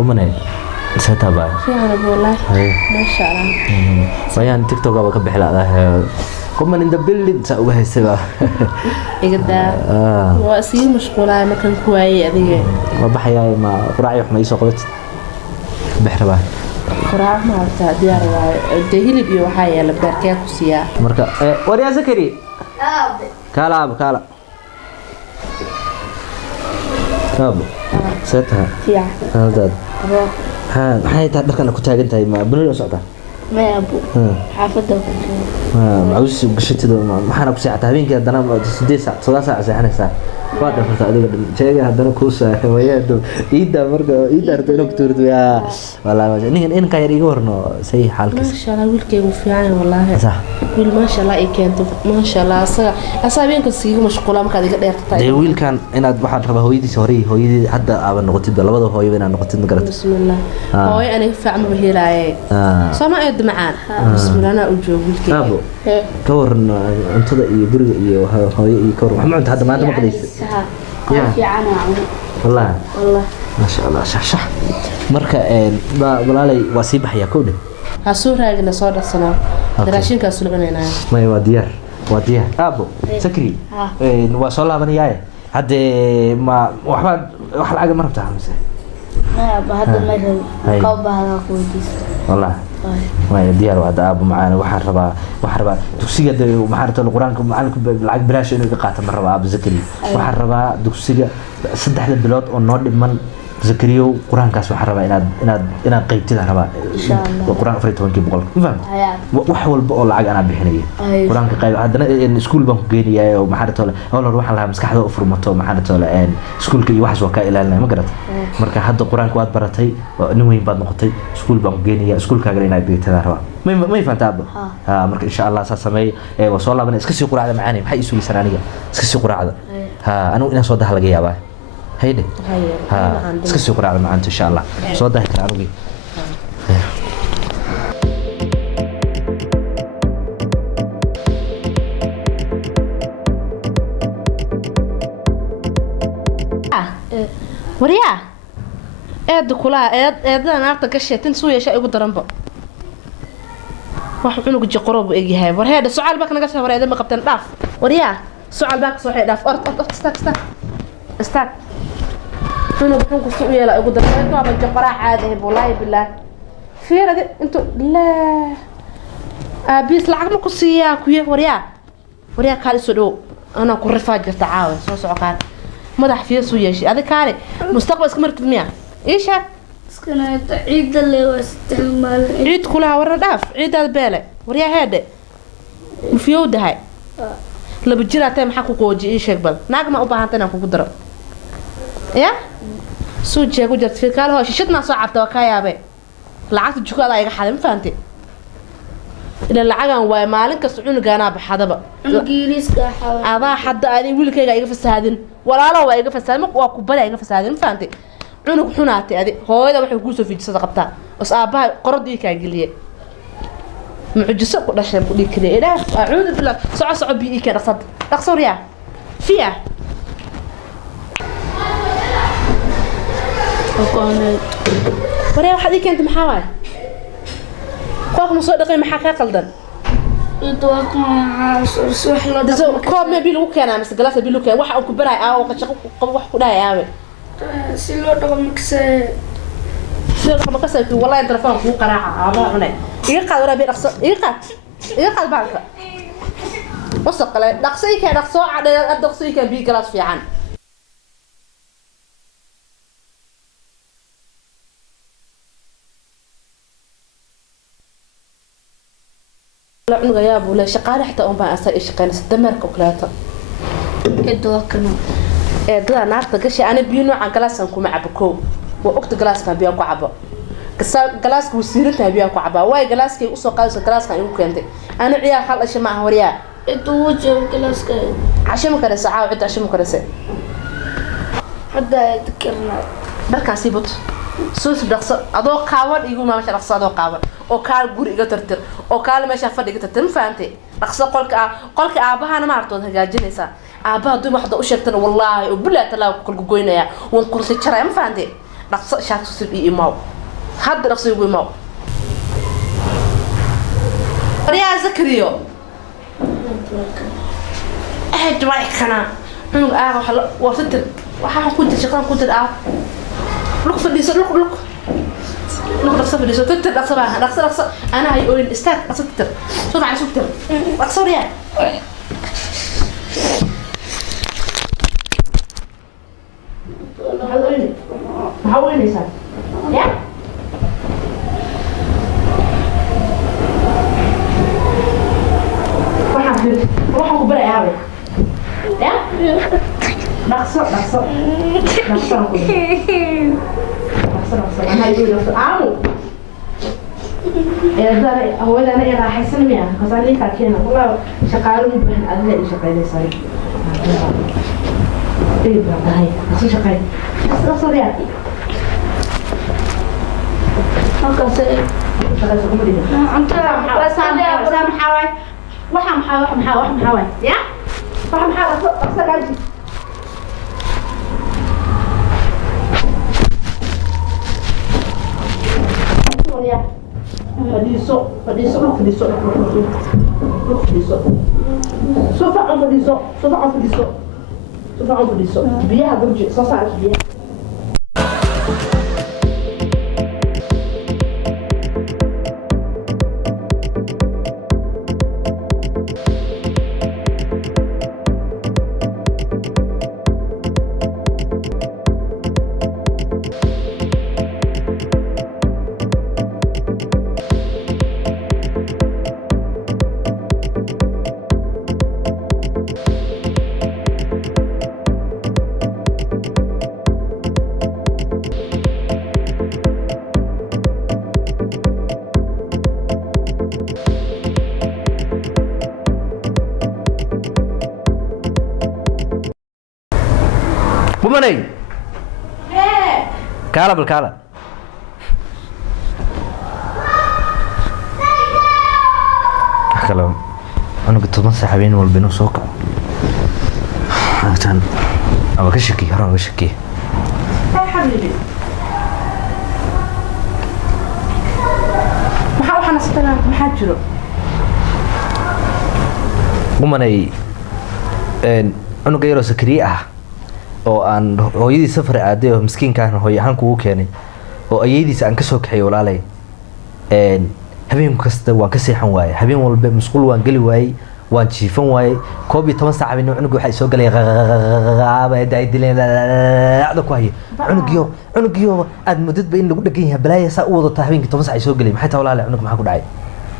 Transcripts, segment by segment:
ومنين ستابع فيها والله ما شاء الله فيان تيك توك ابغى بحلا هذا ومن ندبل تسوي السبا يقدا واسير مشغوله ما كان كواي اديق ما بحيا ما قراعي وحما يسو قلت بحربا قراع ما ديار دهيلي بيو waxaa la beerkay ku siya marka wariya zakari kala Kabo. Seta. Fiican. Hadad. Maxay tahay dharkan ku taagan tahay ma bunul socda? Ma abu. Xaafada ku jiro. Macawis gashatido maxana ku saacataa habeenkii hadana 8 saac 7 saac saxanaysa. Waa dhafarta adiga sheegay hadana ku saaxawayaado iida marka iida ardo inuu tuurto ya wallahi in ka yar iga warno say xaalkiisa. Ma sha Allah wiilkaygu fiican wallahi. Sax. Wiil ma sha Allah ay keento ma sha Allah asaabiinka siigu mashquula marka adiga dheertay. De wiilkan inaad waxaad rabaa hooyadiisa hooyadii hadda aaba noqotid labada hooyo inaad noqotid ma garata. Bismillah. Hooyo aniga fiican ma helaaye. Sama eed macaan. Bismillah ana u joogo wiilkaygu. Ka waran cuntada iyo guriga iyo hooyo iyo ka waran wax ma hadda maanta ma qadaysid. في عنا والله والله ما شاء الله شح marka walaalay waa sii baxaya koodhe ha soo raagna soo dhacsana raashinka sulcunayna may waa diyaar abo sakri waa soo laabanayay hadde ma waxba wax lacag ma rabtaa mise ما بهذا المرة قبها خويتيس والله ما diyaar waa abo macaan waxaan rabaa dugsiga maxaa quraanka macalinku lacag bilaash inuu ka qaato ma rabaa abo zakari waxaan rabaa dugsiga 3 bilood oo noo dhiman zakariyo quraankaas waxaan rabaa inaad qaybtida rabaa quraan 12 boqol faham wax walba oo lacag ana bixinayo quraanka qayb hadana iskuul baan ku geenayaa oo maxaa tole hawlar waxaan lahaa maskaxda u furmato maxaa tole iskuulka iyo waxaas waa ka ilaalinay ma garata marka hadda quraanka waad baratay nin weyn baad noqotay iskuul baan ku geenayaa iskuulkaaga inaad dhigtada rabaa ما يفهم تابو مرك إن شاء الله سامي وصل الله بنا إسكسي قراءة معاني بحي يسوي سرانية إسكسي قراءة أنا إنا صوت هلا جيا باي هيدا إسكسي قراءة معاني إن شاء الله صوت ده كلامه جي وريا كلها أنا أعتقد كشيء سوي شيء يقدر نبأ wax cunuga jiqorob eegyahay war heeda su'aal baa naga soo wareeday ma qabtan dhaaf wariya su'aal baa soo xidhaaf استاك cunug xunku soo yeela ugu dambeyn waa jiqoraa caadi ah wallahi billah fiiradi intu la abis lacag ma ku siiyaa ku yeer wariya kaali soo dhow ana ku rifaa jirta caawa soo socqaan madax fiir soo yeeshay adiga kaali mustaqbal iska martid miya ايش كانت عيد اللي واستعمال عيد كلها ورا داف عيد البيله وريا هذا مفيوده هاي لا بجيراتي ما حكو قوجي ايش بل ناق ما وباهنتنا كو قدر يا سوجي كو جرت في كال هو شيشدنا سو عبتا وكايابه لعقت جوكادا ايغا خادم فانتي الى لعقان واي مالين كاس cunugana baxadaba ingiriiska aba hadda ay wiilkayga iga fasaadin walaalo waa iga fasaadin waa ku bari iga fasaadin faanti cunug xunaatay adi hooyada waxay ku soo fiidsada qabtaa os aabaha qoradii ka galiye mucjiso ku dhashay ku dhikray ilaa a'uudu billah soco bi ka dhaqsoriya fiya waxa dhig inta maxaa waay qof ma soo dhaqay maxaa ka qaldan كوب ما بيلو كان أنا سجلت بيلو كان واحد أكو براي أو قشق واحد كده يا سيلو دقمكسة والله أنت رفعه فوق قراعة عبارة عنه يقعد ولا بيرقص يقعد بعرفه وصق له دقسي كان دقسو على الدقسي كان بيجلس في عن لعنو غياب ولا شقاله حتى أم بقى أصير شقاله ستمرك وكلاته إدوا كنا إدوا نعرف كشيء أنا بينو عن كلاس أنكم عبكو وقت كلاس كان بيأكو عبا كلاس كوسيرتها بيأكو عبا واي كلاس كي أصلا قالس كلاس كان يمكن أنت أنا عيال خل أشي معه وريا إدوا جو كلاس كان عشان مكرسة عاود عشان مكرسة حدا يذكرنا بركة سيبط سوس بدقص أدو قاور يقول ما مش رقص أدو قاور oo kaal guri iga tirtir oo kaal meesha fadhi iga tirtir ma fahamtay dhaqso qolka aabahana ma artood hagaajinaysaa aabaha duu waxda u sheegtana wallaahi oo bilaa talaa ku kala goynaya wan qurti jaray ma fahamtay dhaqso shaaqsu sib ii imaw hadda dhaqso igu imaw riyaa zakriyo دواي كنا عنق وحلا وفتر وحنا كنت شغال كنت لوك فديس لوك رقصة فديس تتر رقصة أنا هاي أقول استاك رقصة تتر شوف على شوف تتر رقصة ريال حاولني صار يا روح كبر يا عبي يا نقصر أنا يقول نقصر عمو يا دار هو أنا راح يسمع يعني خصنا لي كأكينا والله شقارون بين أذى شقارين صار إيه بعد هاي أصل شقارين نقصر يا نقصر أنت سام حواي وحم حواي يا وحم حواي أصل قلبي فديسو بيها درجة صاصع بيها بمني كالا بالكالا كلام أنا كنت بنصح حبيبي والبنو سوق عشان أبغى كشكي هرا كشكي يا حبيبي ما حاول حنا ستنا ما حاجرو بمني أنا جايرو سكريئة oo aan hooyadii safar aaday oo miskiinkaan hooyo ahaan kugu keenay oo ayadiisa aan ka soo kaxay walaalay habeen kasta waan ka seexan waayay habeen walba musqul waan gali waayay waan jiifan waayay 12 saac habeen cunugu waxa soo galay qaaba day dileen aad ku hayo cunugiyo aad mudad ba in lagu dhagan yahay balaaya saa u wada habeenkii 10 saac soo galay maxay taa walaalay cunug maxaa ku dhacay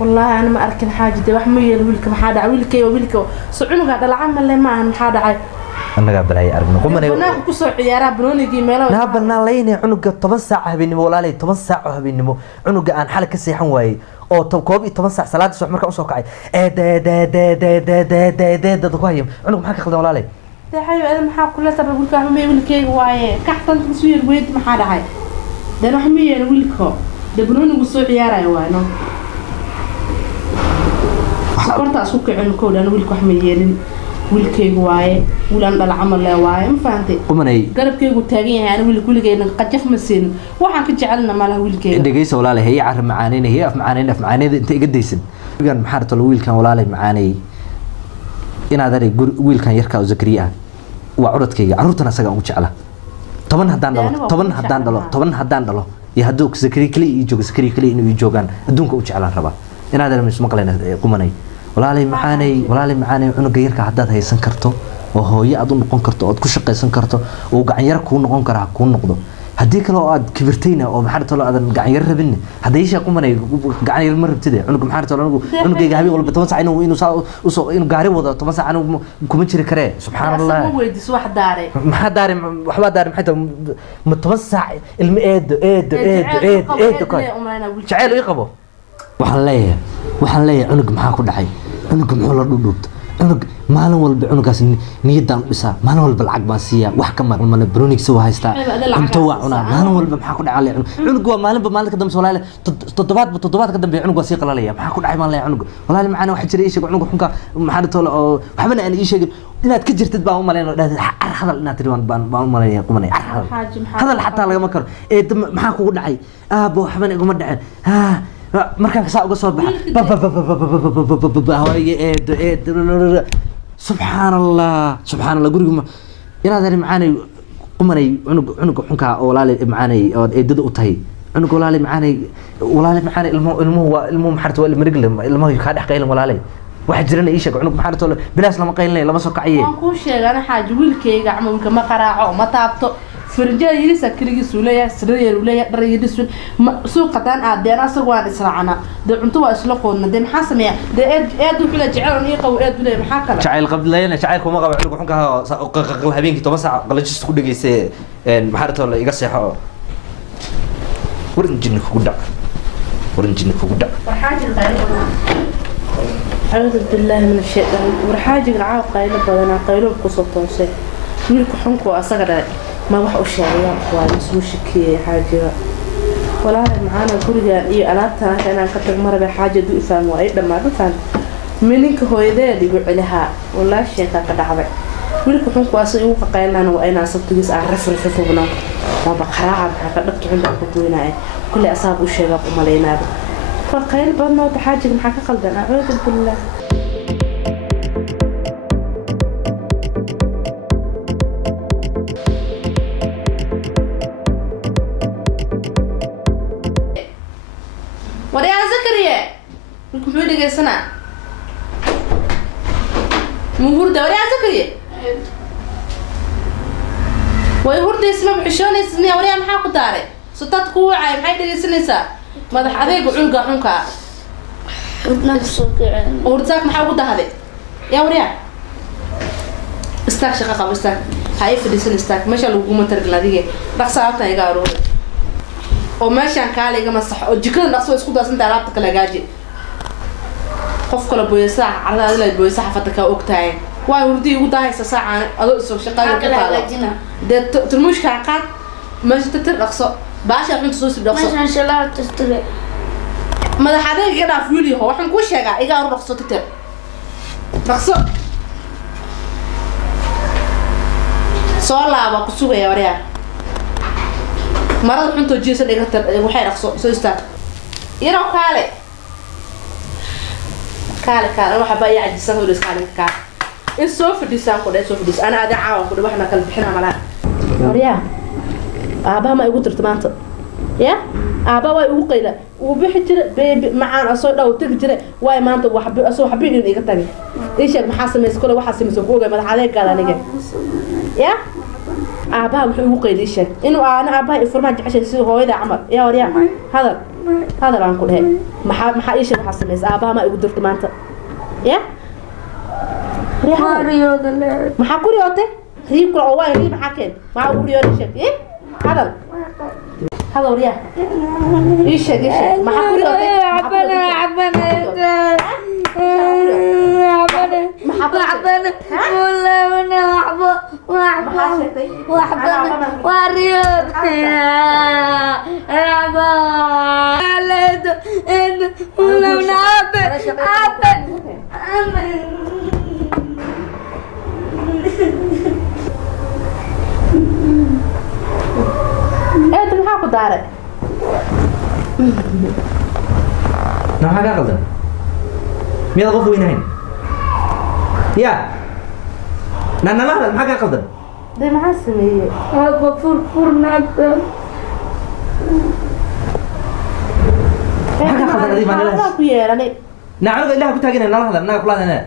والله أنا ما أركن حاجة دي وح ميل ويلك ما حدا ويلك سعنوك هذا العمل اللي ما أنا حدا عاي أنا قبل هاي أرجع نقوم أنا كوسو عيارة بنوني دي ماله نابلنا ليني عنق 8 ساعة بينمو ولا لي 8 ساعة بينمو عنق عن حالك السيحن واي أو كوبي 8 ساعة صلاة الصبح مركب أسوق عاي ده كويم عنق محاك خلنا ولا لي ده حلو أنا محاك كلها تبى أقول كهم يقول كي واي كحتن تصوير ويد ما حدا عاي ده نحمي أنا ويلكو ده بنوني كوسو عيارة واي نو سكرت أسوق عنكو ده أنا ويلكو حميين wiilkaygu waaye wiilan dhal camal leh waaye ma fahamtay umanay garabkaygu taagan yahay aan wiilkayga qajaf ma siin waxaan ka jecelna malaha wiilkayga dhageyso walaalay hay arrin macaaneen hay af macaaneen inta iga deysan wiilkan maxaa tolo wiilkan walaalay macaanay inaad aray wiilkan yarka oo Zakriya waa curadkayga carruurtan asaga ugu jecla 10 haddaan dhalo iyo hadduu Zakriya kali inuu joogan adduunka u jeclaan raba inaad aray mismaqlayna qumanay walaalay macaanay cunuga yarka haddaad haysan karto oo hooyo aad u noqon karto oo aad ku shaqaysan karto oo gacan yar ku noqon kara ku noqdo haddii kale oo aad kibirtayna oo maxaa tolo aadan gacan yar rabin haddii sheekh qumanay gacan yar ma rabtide cunug maxaa tolo cunugayga habeen walba 10 saac inuu gaari wado 10 saac anigu kuma jiri kare subxaanallah ma weydiis wax daare maxaa daare waxba daare maxay ma 10 saac ilmo eed ko jacayl ii qabo waxaan leeyahay cunug maxaa ku dhacay cunug muxuu la dhudhubta cunug maalin walba cunugaas niyadaan u dhisaa maalin walba lacag baan siiyaa wax ka maqan mana bronigs waa haystaa cunto waa cunaa maalin walba maxaa ku dhacay cunug waa maalinka dambe walaale toddobaad ka dambe cunug waa sii qalalaya maxaa ku dhacay maalin cunug walaale macana waxa jiray sheeg cunug xunka maxaa dhintay oo waxbana aan ii sheegin inaad ka jirtid baan u maleeynaa dhaad hadal inaad tiri baan u maleeynaa qumanay hadal xataa lagama karo maxaa kugu dhacay aabo waxbana iguma dhacin markaan saa uga soo baxa hooye subxaan allah guriga inaad ari macaanay qumanay cunuga xunkaa oo walaale macaanay oo eedada u tahay cunug walaale macaanay ilmuhu maxarta waa ilmarigle ilmuhu kaa dhex qaylan walaale waxa jirana ii sheeg cunug maxarta bilaas lama qaylinay lama soo kacaye waan kuu sheegana xaaji wiilkayga camalka ma qaraaco ma taabto فرجال يلسا كليجي سولية سرية ولية دري يدسون سوق قطان عادين أسوان إسرعنا ده عنتوا أسلقون ده محاسم يا ده أدو بلا جعل نيقة وأدو بلا محاكلة شعيل قبل لينا شعيل كم قبل عندكم حنكها قل هبين كي تمسح قلت جس كل جيس محارته ولا يقصي حق ورنجنك كودا وحاجة أعوذ بالله من الشيطان وحاجة العاق قايلة بدنا قايلة بقصة شيء ملك حنكوا أصغر ما wax u sheegayaan waa isuu shakiyay xaajiga walaahi macana guriga iyo alaabta inaan ka tag marba xaajadu ifahmo ay dhamaado faan mininka hooyadeed igu celiha walaahi sheeka ka dhacday wiilku xunku asay ugu qaqaynana waa inaan sabtigiis aan rafrafo fubna ma baqaraaca waxa ka dhaqto inta ku goynaa kulli asaab u sheega u maleynaa fa qayl badna xaajiga maxaa ka qaldan a'uudu billah وريا زكريا لكم حولي جاي سنة مهوردة وريا زكريا ويهوردة اسمه بعشان اسمه وريا محاكو داري ستات قوة عايب حيدا جاي سنة ماذا حذيق وعنقا عنقا وردتاك محاكو ده هذي يا وريا استاك شقاقة استاك هاي في ديسن استاك ماشا لوقومة ترقلا ديجي رقصة عبتنا يقارو وماشي عن كالي جماعة صح وجكنا نقصوا يسقط أصلا تعرفت كلا جاجي خوف كلا بويسا على هذا البويسا حفتك وقتها واي وردي وده ساعة أدو سو شقاية كتالا ده ترموش كعقاد ماشي تتر رقصة باش عشان تصوص برقصة ماشي إن شاء الله تستري ما ده حدا يجينا فيولي هو إحنا كوش يجا يجا رقصة تتر رقصة صار بقصوه يا وريا مرة حنتو جيسن إيقتر وحي رقصو سو استاك يراو كالي روح بقى يعجزان وليس كالي إنسو في ديسان كده إنسو في ديس أنا أدي عاوة كده وحنا كالبحنا ملاك وريا أبا ما يقول ترتمانتو يا أبا واي وقيلة وبيحجر معانا أصوات أو تجري واي ما أنت وحبي أصوات حبيني إيقتري إيش محاسم يسكوله وحاسم يسكوله ما عليك قال أنا يا أبا وحي وقيلة إيش إنه أنا أبا إفرمان عشان يصير هو إذا عمر يا وريا هذا ران كل هاي ما إيش محاسم يس أبا ما يقول ترتمانته يا رياض اللعب ما حكوا رياضة هي كل عواي هي ما حكين ما حكوا رياضة إيش إيه هذا وريا إيش ما حكوا رياضة عبنا والله وانا وحبنا ورياض والله وانا أنت محاكو دارك نعم حاجة قلدن ميلا غفو وينهين يا نانا لا حاجة قلدن ده معسمي أبا فرفور نعبا حاجة قلدن دي ما نلاش يعني نعم لا كنت هاجينا نلا هذا نلا كلنا أنا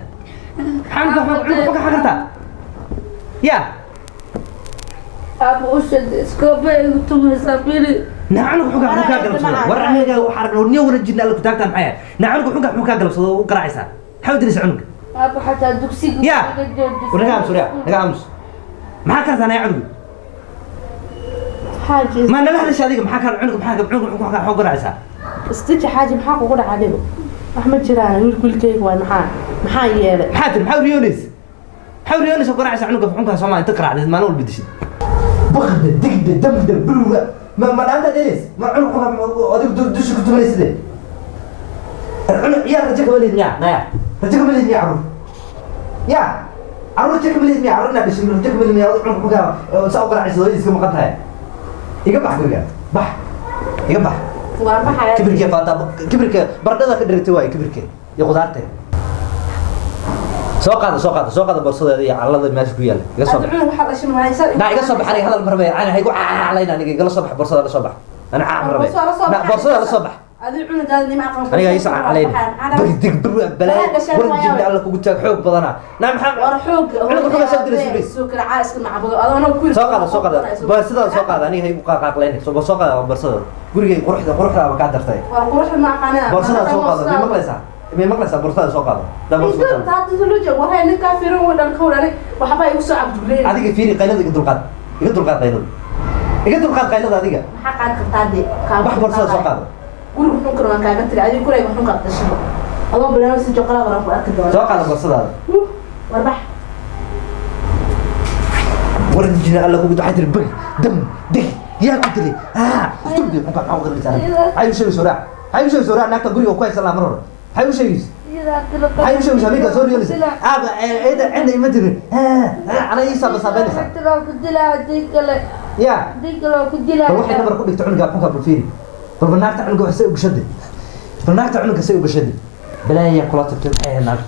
عندك حاجة يا أبو أشد إسكوبي وتم سافيري نعم حاجة قلبصة ورعني جا وحرق ورني ورجينا اللي كتاعتنا معايا نعم حاجة قلبصة وقراعسة حاول تدرس عنك أبو حتى دوكسي يا ورجع سوريا رجع أمس ما كانت أنا يعرف حاجة ما نلا هذا الشيء ما كان عنك حاجة حاجة قراعسة استجي حاجة محاكو قول عليه أحمد جيران يقول كل كيف وين محاك maxaa yeelay maxaa tiri maxaa riyoonays maxaa riyoonays oo qaraacaysa cunuga xunka Soomaaliya inta qaraacday maalin walba dishid baqda digda damda buruga ma dhaanta delis ma cunuga adig dusha ku tumayside cunug ciyaar rajo kama leednya naya rajo kama leednya carruur ya carruur rajo kama leednya carruur inaa dhishin rajo kama leednya cunuga saa u qaraacaysa hooyadiis ka maqan tahay iga bax guriga bax iga bax waa maxay kibirka faata kibirka bardada ka dhirtay waay kibirka iyo qudaarta soo qaada borsadeeda iyo calada meesha ku yaal iga soo cunug waxa la shimaaysan iga soo baxay hadal marmay aan haygu caalayna aniga iga soo bax borsada la soo bax ana caam marmay borsada la soo bax adii cunugaada nima aqoon aniga isa caalayna dig balaa warjin alla kugu taag xoog badana naa maxaa war xoog cunuga kuma soo diray soo kala caaska macbudo adana ku soo qaada borsada soo qaada aniga haygu qaaqlayna soo qaada borsada guriga quruxda ka dartay war quruxda ma aqaanaa borsada soo qaada ma maqlaysaa ما مقلس برصاد سوق هذا ده برصاد هذا تلوجه وهاي نكافر ولا الكون عليه وحبا يوسع عبد الله هذيك فيني قيلة يقدر قاد قيلة هذيك حق عن كتادي بح برصاد سوق هذا كل ممكن ما كان قلت لي هذه كلها ممكن قد تشبه الله بلا نفس الجقرة ولا أكيد سوق هذا برصاد هذا وربح ورجينا الله كوجد حيد البق دم دق يا كتري تبدي ممكن أقول لك أنا هاي شو سرعة ناكل قولي وكويس الله مرة هاي وش يجيز هاي وش هذيك سوري ولا إذا عندي ما أدري أنا يسا بس أبني سا يا روح هنا بركض يتعنق عنق بالفيل فالبنات عنق حسي وبشدة فالبنات عنق حسي وبشدة بلا هي كلات بتنحي هناك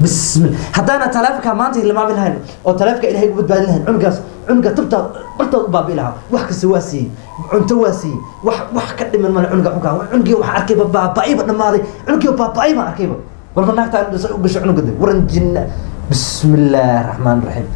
بسم الله حتى أنا تلافك مانتي اللي ما بينهن أو تلافك إلى هيك بدبان لهن عنق تبتا قلت باب لها وحك سواسي عنتواسي وح كدم من عنق عنقي وح أركبه بابايب النماذج عنقي وبابايب أركبه والله ناك تعال بس عنق ورن جن بسم الله الرحمن الرحيم